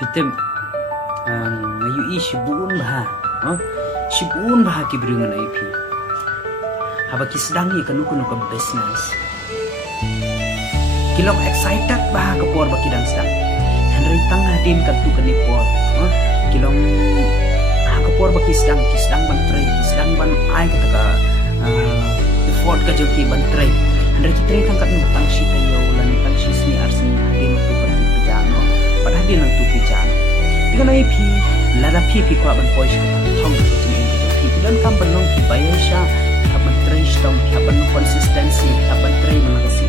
pitem ngayu shibun bah shibun bah ki bringan IP haba ki sdang ye kanu ka business kilong excited bah ke por baki dan sdang hynrei tang hadin katu kani por kilong ke por baki sdang ban tray sdang ban ai kata ka effort ka joki ban tray hynrei ki tray tang kanu tang shi tayo lan tang shi sni arsi hadin tu kan pijano pad hadin tu pijano dengan IP Lada phi kwa ban poi shi thong ko jing in ko phi dan kam ban long ki bayasha haban tray stom haban consistency haban tray managasi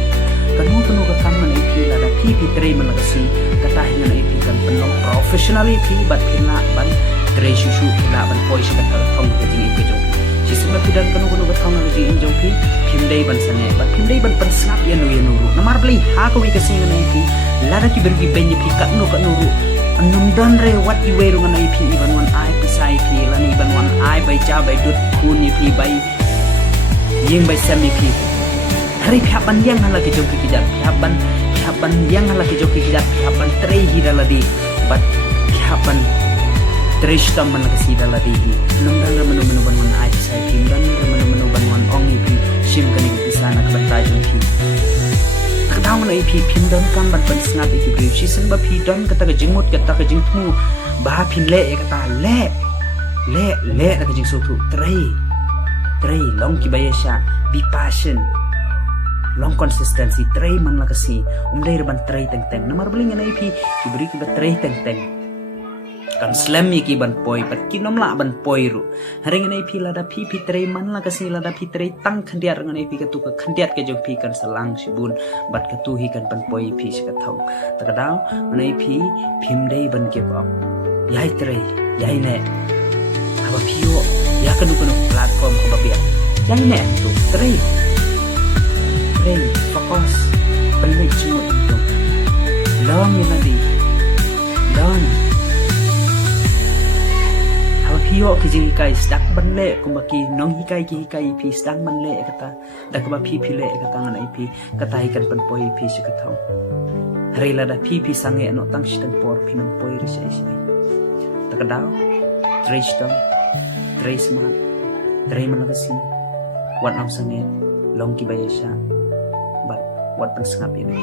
kanu ka kam man IP Lada phi tray managasi kata hingan IP kan penong professionally phi bat phina ban tray shushu phina ban poi shi ka thong ko jing in ko jong jisma pidan kanu ka thong ko jing in jong phi phimdei ban sane bat phimdei ban pan snap yanu ru namar blai ha ko wi ka sing ngan IP Lada ki bergi benye phi katnu ru Anum dan re what you wear dengan IP even one eye pesai pi lan even one eye by ja by dut kun IP by yeng by semi pi hari phaban yang hala ke joki kijat phaban yang hala ke joki kijat phaban trei hira ladi but phaban trei stam man ke sida ladi num dan menu ban one eye pesai pi dan menu ban one ong IP sim kani pisana ke bantai joki Kadang na IP pindon kan ban ban snap itu brief season ba pindon kata ka jingmut kata ka jingmu ba pinle kata le ka jing sotu tray long ki bayasha be passion long consistency tray man la kasi umdai ban tray teng namar bling na IP ki beri ka tray teng kan slam ki ban poi pat kinom la ban poi ru haring na IP Lada phi tray man la kasi Lada phi tray tang khandiat ngan IP ka tu ka khandiat ke jong phi kan salang sibun bat ka tu hi kan ban poi phi ka thong takadaw ngan IP phimdei ban give up yai tray yai ne aba phio ya kanu platform ko babia yai ne tu tray focus balik semua itu long ni lagi long Hiyo ki jing hikai sdak ban le kumaki nong hikai ki hikai pi sdang ban le kata dak ba phi le kata ngan IP kata hikan pan poi pi shi kata hari Lada phi sange no tang shitan por pi nang poi ri sai takadaw tray stom tray smart tray malagasi wat nam sange long ki bayasha but wat pan snap ini